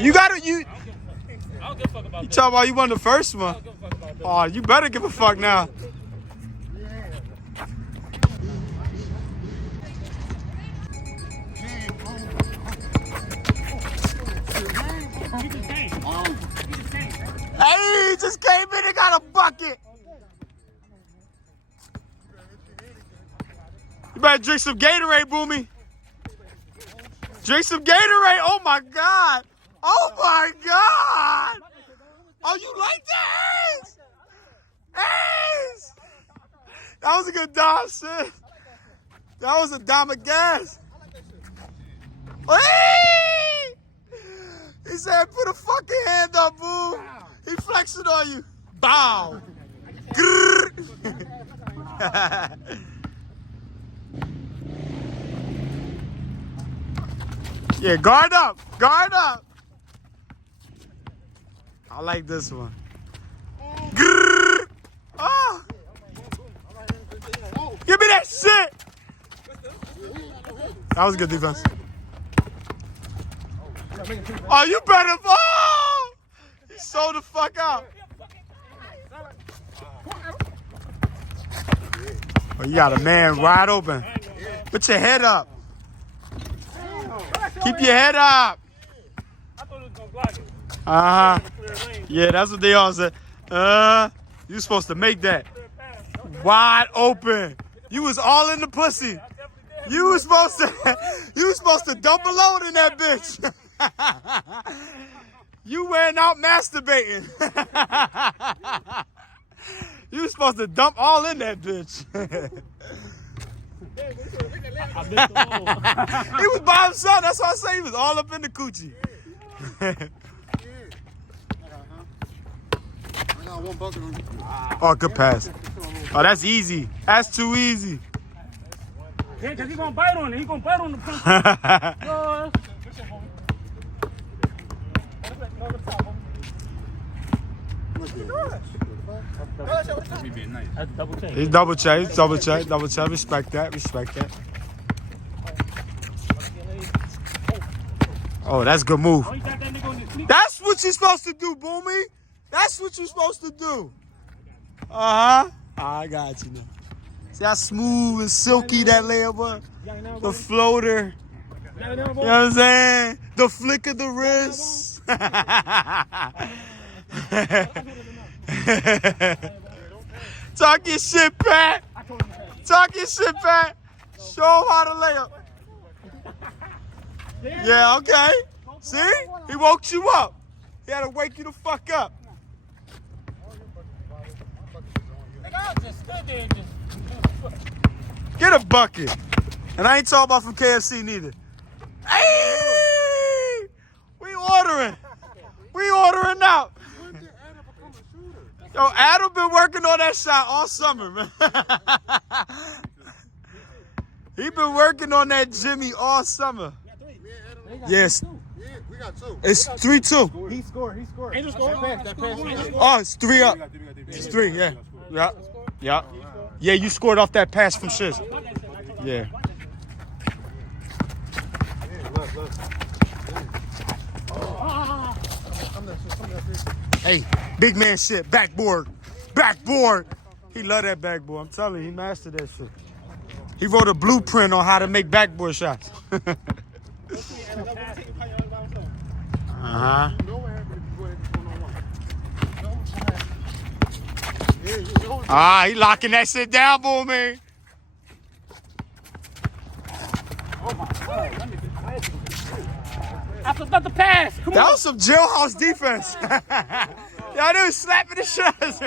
You gotta you. I don't give a fuck about you talking about you won the first one. Oh, you better give a fuck now. Hey, he just came in and got a bucket. You better drink some Gatorade, Boomy. Drink some Gatorade. Oh my God. Oh my God. Oh, you like that, Ace? Ace! That was a good dime, shit. That was a dime of gas. Hey! He said, put a fucking hand up, boo. He flexing on you. Bow. Yeah, guard up. Guard up. I like this one. Oh. Give me that shit. That was a good defense. Oh, you better. Oh! He sold the fuck out. Oh, you got a man wide open. Put your head up. Keep your head up. Uh-huh. Yeah, that's what they all said. You supposed to make that. Wide open. You was all in the pussy. You was supposed to dump a load in that bitch. You went out masturbating. You was supposed to dump all in that bitch. He was by himself. That's why I say he was all up in the coochie. Oh, good pass. Oh, that's easy. That's too easy. Yeah, because he's going to bite on it. He's going to bite on the punch. He's double check. Double check. Double check. Respect that. Respect that. Oh, that's a good move. That's what you're supposed to do, Boomy. That's what you're supposed to do. Uh-huh. I got you now. See how smooth and silky that layup was? The floater. You know what I'm saying? The flick of the wrist. Talk your shit, Pat. Talk your shit, Pat. Show him how to lay up. Yeah, okay. See? He woke you up. He had to wake you the fuck up. Get a bucket. And I ain't talking about from KFC neither. Hey! We ordering. We ordering out. Yo, Adam been working on that shot all summer, man. He been working on that Jimmy all summer. Yes. We got two. It's 3-2. He scored. Angel scored? Oh, it's 3 up. It's 3, yeah. Yeah. Yeah. Yeah, you scored off that pass from Shiz. Yeah. Hey, big man shit. Backboard. Backboard. He love that backboard. I'm telling you, he mastered that shit. He wrote a blueprint on how to make backboard shots. Uh-huh. Ah, he locking that shit down, boy, man. Oh my God. I forgot the pass. Come that on. was some jailhouse defense. Y'all dude slapping the shots.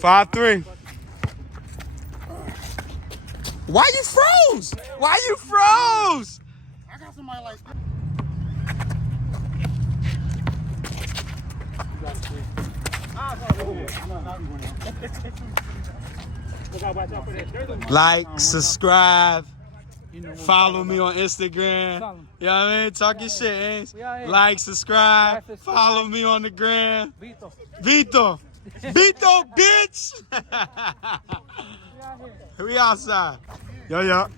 5-3. Why you froze? Why you froze? I got somebody like that. Like, subscribe, follow me on Instagram. You know what I mean? Talk your shit, eh? Like, subscribe, follow me on the gram. Vito. Beto, bitch. We outside. Yo.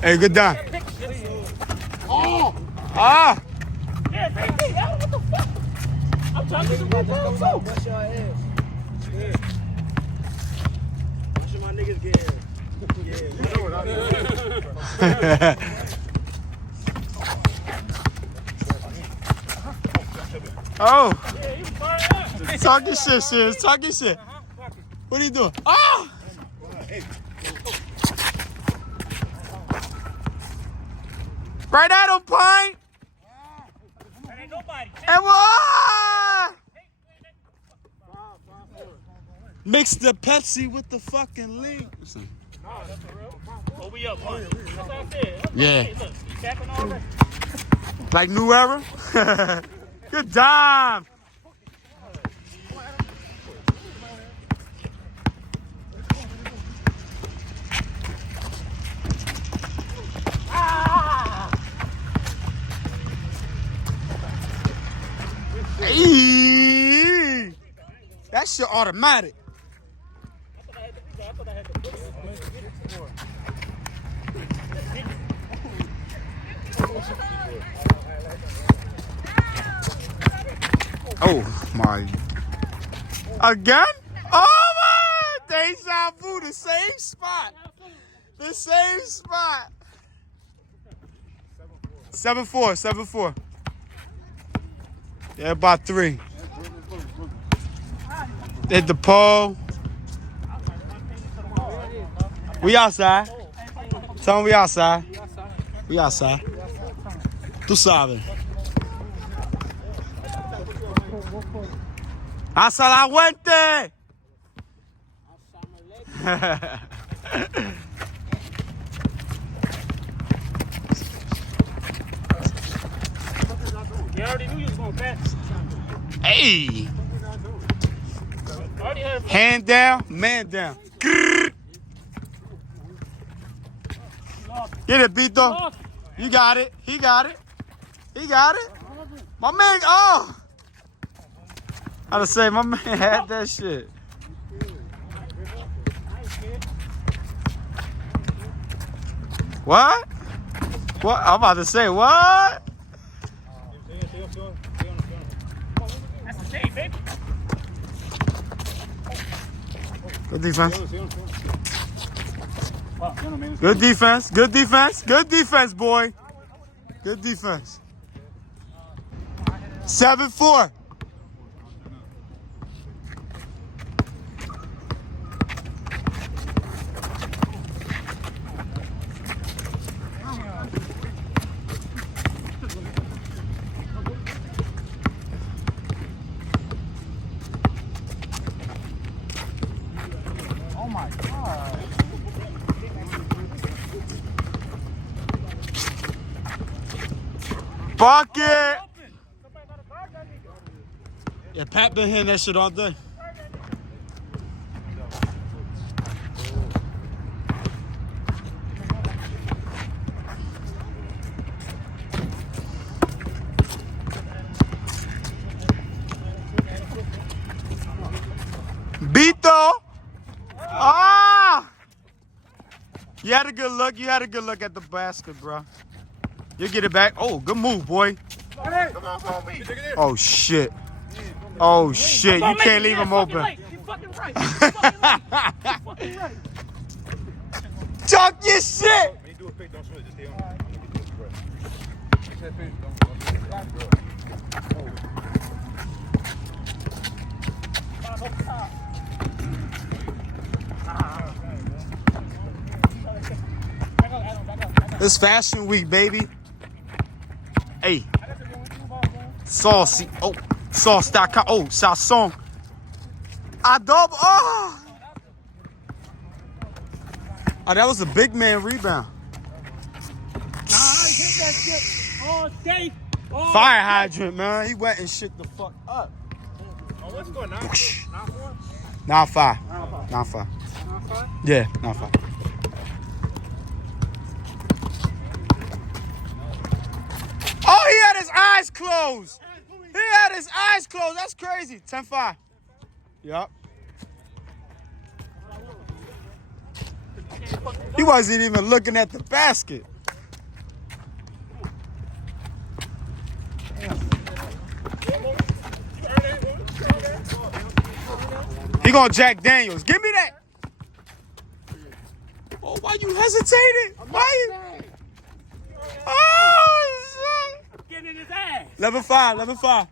Hey, good done. Oh! Ah! Yeah, hey, Alan, what the fuck? I'm trying to get some more too. What's your ass? Yeah. What should my niggas get? Oh! Yeah, he was fired up. Talking shit, shit. Talking shit. What are you doing? Ah! Right at him, Pine! That ain't nobody. And what? Mix the Pepsi with the fucking lean. Oh, we up one. That's what I said. Yeah. Hey, look, he tapping already. Like new era? Good dime. Hey. That shit automatic. Oh my. Again? Oh my! Deja vu, the same spot. The same spot. 7-4. Yeah, about 3. Hit the pole. We outside. Tell them we outside. We outside. Tú sabes. Hasta la vuelta. You already knew you was going fast. Hey. Already had Hand down, man down. Grrr. Get it, Bito. You got it. He got it. My man, oh. I was say, my man had that shit. What? What? I'm about to say, what? That's the same, baby. Good defense. Good defense. Good defense. Good defense, boy. Good defense. 7-4. Oh my God. Bucket. Yeah, Pat been hitting that shit all day. Bito. Ah! You had a good look. You had a good look at the basket, bro. You get it back. Oh, good move, boy. Oh, shit. Oh, shit. You can't leave him open. You're fucking right. You're fucking right. Talk your shit. It's Fashion Week, baby. Hey. Saucy. Oh, sauce.com. Oh, Sasson. Adobo. Oh. Oh, that was a big man rebound. I hit that shit all day. All Fire day. hydrant, man. He went and shit the fuck up. Oh, what's going on? 9-4? 9-5. 9-5. 9-5? Yeah, 9-5. Oh, he had his eyes closed. He had his eyes closed. That's crazy. 10-5. Yup. He wasn't even looking at the basket. He gonna Jack Daniels. Give me that. Oh, why you hesitated? Why you? Oh, shit. Getting in his ass. 11-5.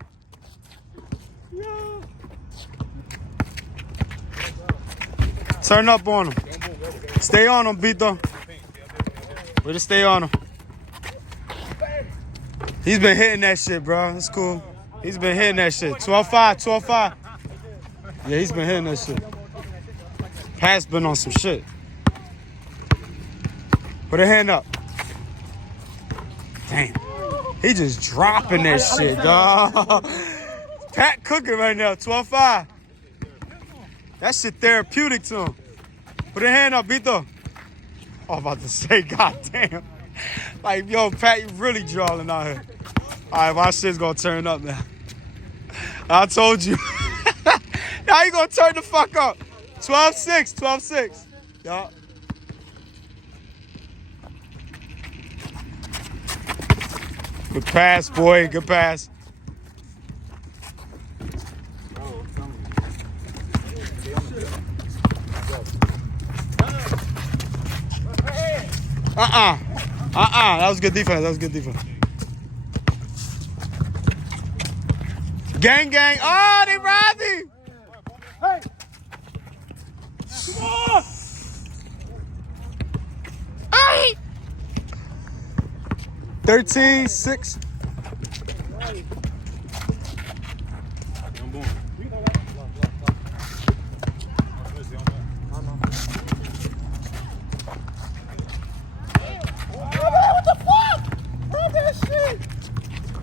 Turn up on him. Stay on him, Vito. Way to stay on him. He's been hitting that shit, bro. That's cool. He's been hitting that shit. 12-5. Yeah, he's been hitting that shit. Pat's been on some shit. Put a hand up. Damn. He just dropping that shit, dog. Pat cooking right now. 12-5. That shit therapeutic to him. Put a hand up, Vito. Oh, I'm about to say, goddamn. Like, yo, Pat, you really drawing out here. All right, my shit's gonna turn up now. I told you. Now you gonna turn the fuck up. 12-6. Yup. Good pass, boy. Good pass. That was good defense. Gang. Oh, they robbed him. Hey. Come on. Hey. 13-6.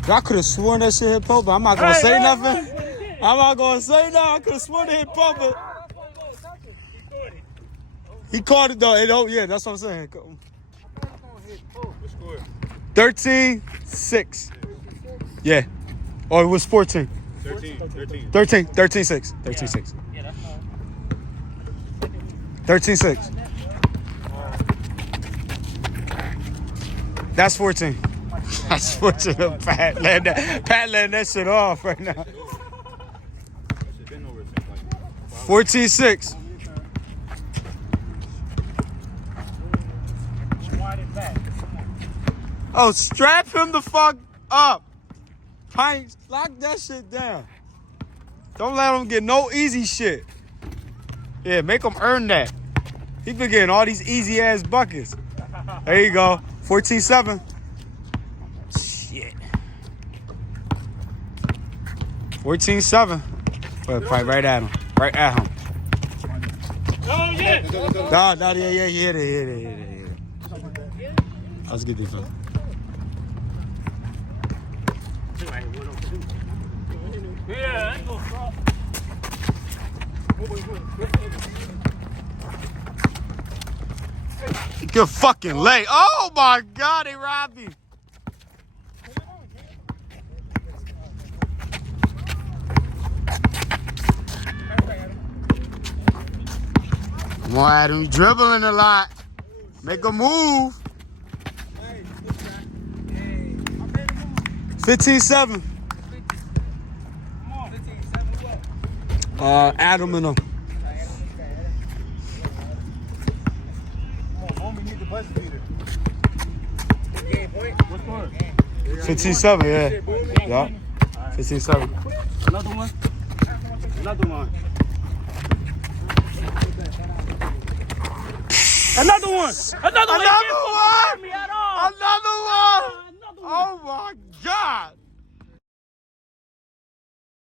I could have sworn that shit hit Pope, but I'm not gonna say nothing. I could have sworn it hit Pope, but he caught it though. Yeah, that's what I'm saying. 13-6. Yeah. Oh, it was 14. 13-6. 13-6. That's 14. That's fortunate. Pat letting that shit off right now. 14-6. Oh, strap him the fuck up. Pint, lock that shit down. Don't let him get no easy shit. Yeah, make him earn that. He been getting all these easy ass buckets. There you go. 14-7. Shit. 14-7. Probably right at him. Right at him. Oh, yeah. No, yeah, he hit it. That was a good defense. Yeah, Good fucking leg. Oh my God, they robbed me. Come on, Adam, you dribbling a lot. Make a move. 15-7. Adam and them. 15-7, yeah. Yeah. 15-7. Another one. Another one. Another one. Oh my God.